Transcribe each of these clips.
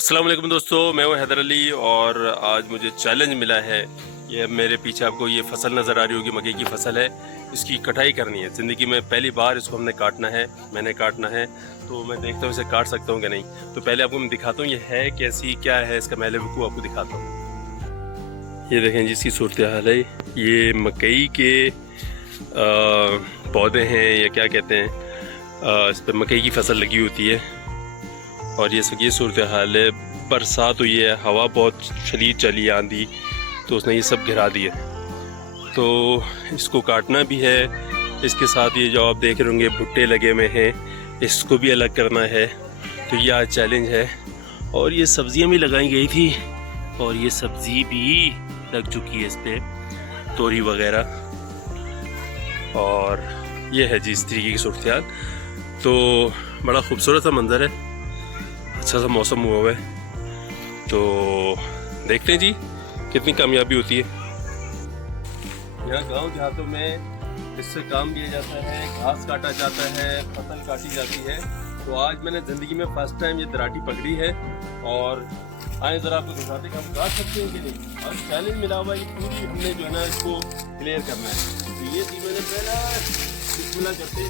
अस्सलाम वालेकुम दोस्तों, मैं हूं हैदर अली और आज मुझे चैलेंज मिला है। ये मेरे पीछे आपको ये फसल नज़र आ रही होगी, मकई की फसल है। इसकी कटाई करनी है। ज़िंदगी में पहली बार इसको हमने काटना है, मैंने काटना है। तो मैं देखता हूँ इसे काट सकता हूँ कि नहीं। तो पहले आपको मैं दिखाता हूँ ये है कैसी, क्या है इसका महल को आपको दिखाता हूँ। ये देखें जिसकी सूरत हाल है, ये मकई के पौधे हैं या क्या कहते हैं, इस पर मकई की फसल लगी होती है। और ये सूरत हाल है। बरसात हुई है, हवा बहुत शदीद चली, आंधी, तो उसने ये सब गिरा दिया। तो इसको काटना भी है। इसके साथ ये जो आप देख रहे होंगे भुट्टे लगे हुए हैं, इसको भी अलग करना है। तो ये आज चैलेंज है। और ये सब्जियां भी लगाई गई थी और ये सब्जी भी लग चुकी है इस पर, तोरी वगैरह। और ये है जी इस तरीके की सूरत हाल। तो बड़ा खूबसूरत सा मंज़र है, अच्छा सा मौसम हुआ हुआ है। तो देखते हैं जी कितनी कामयाबी होती है। यहाँ गांव देहातों में इससे काम किया जाता है, घास काटा जाता है, फसल काटी जाती है। तो आज मैंने ज़िंदगी में फर्स्ट टाइम ये दराटी पकड़ी है और आए ज़रा आपको दिखाते हैं कि हम काट सकते हैं कि नहीं। और चैलेंज मिला हुआ ये पूरी हमने जो है ना इसको क्लियर करना है। तो ये थी मैंने पहला बिस्मिल्लाह करते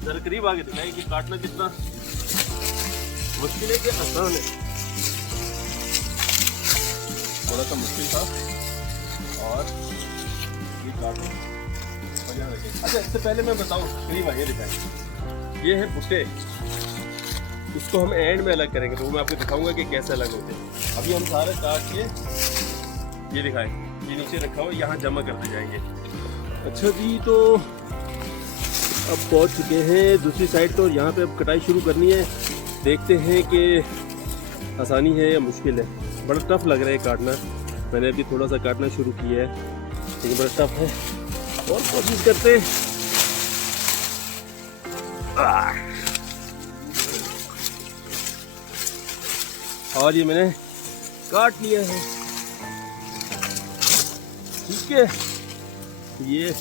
जरा करीब आगे दिखाएं कि काटना कितना मुश्किल है कि आसान है। थोड़ा सा मुश्किल था और ये काटना। अच्छा, इससे पहले मैं बताऊं, करीब आगे दिखाएं। ये है भुट्टे, इसको हम एंड में अलग करेंगे, तो वो मैं आपको दिखाऊंगा कि कैसे अलग होते हैं। अभी हम सारे काट के ये दिखाएं, ये नीचे रखा हुआ, यहाँ जमा करते जाएंगे। अच्छा जी, तो अब पहुंच चुके हैं दूसरी साइड। तो यहाँ पे अब कटाई शुरू करनी है। देखते हैं कि आसानी है या मुश्किल है। बड़ा टफ लग रहा है काटना। मैंने अभी थोड़ा सा काटना शुरू किया है लेकिन बड़ा टफ है और कोशिश करते हैं। और ये मैंने काट लिया है, ठीक है। ये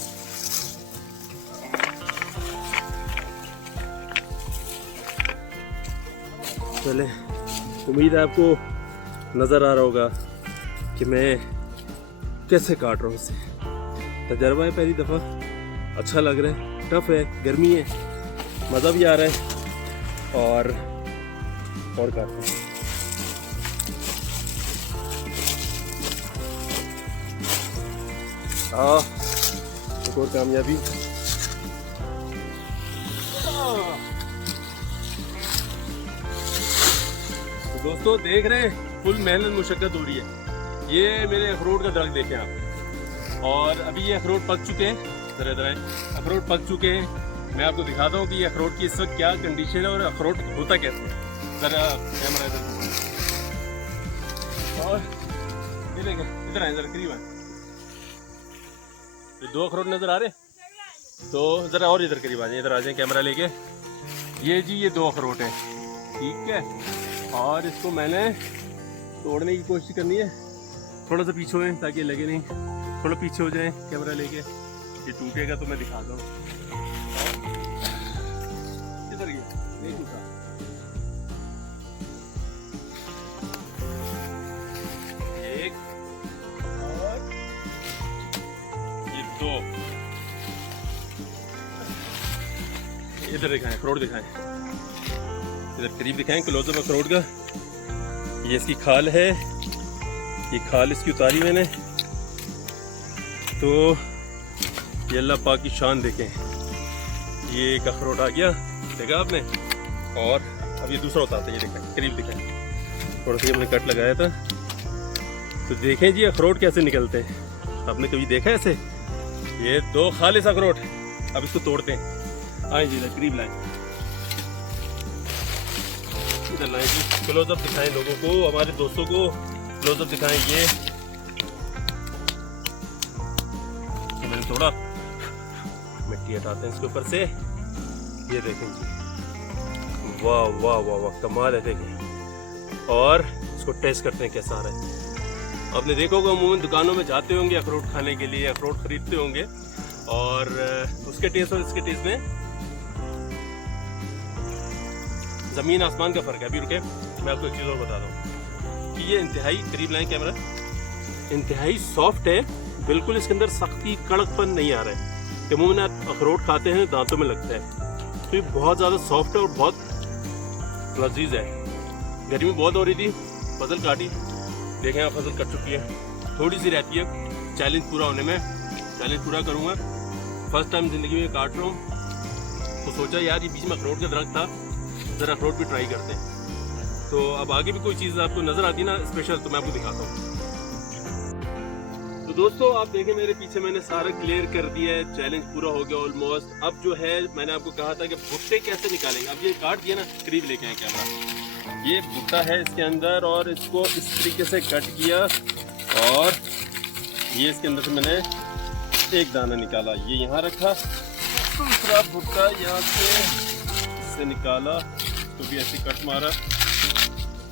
चले, उम्मीद है आपको नज़र आ रहा होगा कि मैं कैसे काट रहा हूँ इसे। तजर्बा है पहली दफ़ा, अच्छा लग रहा है, टफ है, गर्मी है, मज़ा भी आ रहा है। और काटते हैं। एक और कामयाबी। दोस्तों देख रहे हैं फुल मेहनत मुशक्कत हो रही है। ये मेरे अखरोट का दरख्त देखें आप, और अभी ये अखरोट पक चुके हैं। जरा जरा अखरोट पक चुके हैं। मैं आपको दिखाता हूँ कि ये अखरोट की इस वक्त क्या कंडीशन है और अखरोट होता कैसे है। जरा कैमरा इधर, और ये देखें, इधर आए जरा करीब आए। ये दो अखरोट नजर आ रहे, तो जरा और इधर करीब आ जाए, इधर आ जाए कैमरा लेके। ये जी ये दो अखरोट हैं, ठीक है। और इसको मैंने तोड़ने की कोशिश करनी है। थोड़ा सा पीछे हुए ताकि लगे नहीं, थोड़ा पीछे हो जाए कैमरा लेके। ये टूटेगा तो मैं दिखाता हूँ। किधर गया, नहीं टूटा। एक और ये दो। इधर दिखाएं, अखरोट दिखाएं, इधर करीब दिखाएं, क्लोजअप अखरोट का। ये इसकी खाल है, ये खाल इसकी उतारी मैंने। तो ये अल्लाह पाक की शान देखें। ये एक अखरोट आ गया, देखा आपने। और अब ये दूसरा उतारते हैं, ये दिखाएं, करीब दिखाएं। थोड़ा सा हमने कट लगाया था, तो देखें जी अखरोट कैसे निकलते हैं। आपने कभी देखा ऐसे? ये दो खालिस अखरोट। अब इसको तोड़ते हैं। आए जी करीब लाए, इधर लाए जी, क्लोजअप दिखाएं लोगों को, हमारे दोस्तों को क्लोजअप दिखाएं। ये मैंने थोड़ा मिट्टी हटाते हैं इसके ऊपर से। ये देखें जी, वाह वाह वाह वाह, कमाल है, देखें। और इसको टेस्ट करते हैं कैसा आ रहा है। आपने देखा होगा अमूमन दुकानों में जाते होंगे अखरोट खाने के लिए, अखरोट खरीदते होंगे, और उसके टेस्ट और इसके टेस्ट में ज़मीन आसमान का फ़र्क है। अभी रुके, मैं आपको एक चीज़ और बता दूँ कि ये इंतहाई, करीब लाएं कैमरा, इंतहाई सॉफ्ट है बिल्कुल। इसके अंदर सख्ती, कड़कपन नहीं आ रहा है कि मुँह में आप अखरोट खाते हैं दांतों में लगता है। तो ये बहुत ज़्यादा सॉफ्ट है और बहुत लजीज है। गर्मी बहुत हो रही थी, फसल काटी, देखें आप फसल कट चुकी है, थोड़ी सी रहती है चैलेंज पूरा होने में। चैलेंज पूरा करूँगा, फर्स्ट टाइम ज़िंदगी में काट रहा हूँ। तो सोचा यार ये बीच में अखरोट का दरख्त था, ज़रा अखरोट भी ट्राई करते हैं। तो अब आगे भी कोई चीज़ आपको नज़र आती है ना स्पेशल, तो मैं आपको दिखाता हूँ। तो दोस्तों आप देखें मेरे पीछे मैंने सारा क्लियर कर दिया है, चैलेंज पूरा हो गया ऑलमोस्ट। अब जो है मैंने आपको कहा था कि भुट्टे कैसे निकालेंगे, अब ये काट दिया ना, करीब लेके आए कैमरा। ये भुट्टा है इसके अंदर और इसको इस तरीके से कट किया और ये इसके अंदर से मैंने एक दाना निकाला, ये यहाँ रखा। दूसरा भुट्टा यहाँ से निकाला, तो भी ऐसे कट मारा।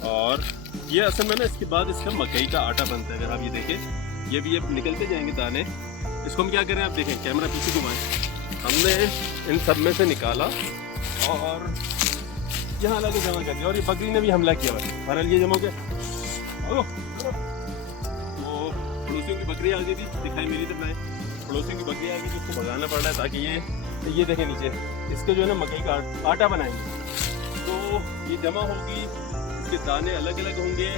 और ये असल में ना इसके बाद इसका मकई का आटा बनता है। अगर आप ये देखें, ये भी ये निकलते जाएंगे दाने। इसको हम क्या करें, आप देखें, कैमरा पीछे घुमाएं। हमने इन सब में से निकाला और यहाँ लाके जमा कर दिया। और ये बकरी ने भी हमला किया हुआ है, बहरहाल ये जमा हो गया। तो पड़ोसियों की बकरी आ गई थी, दिखाई मेरी तरफ आए, पड़ोसियों की बकरी आ गई थी, उसको भगाना पड़ रहा है ताकि ये देखें नीचे इसके जो है ना मकई का आटा बनाएंगे। तो ये जमा होगी, इसके दाने अलग अलग होंगे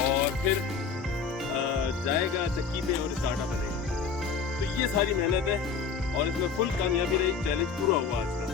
और फिर जाएगा चक्की पे और इसका आटा बनेगा। तो ये सारी मेहनत है और इसमें फुल कामयाबी रही, चैलेंज पूरा हुआ आज का।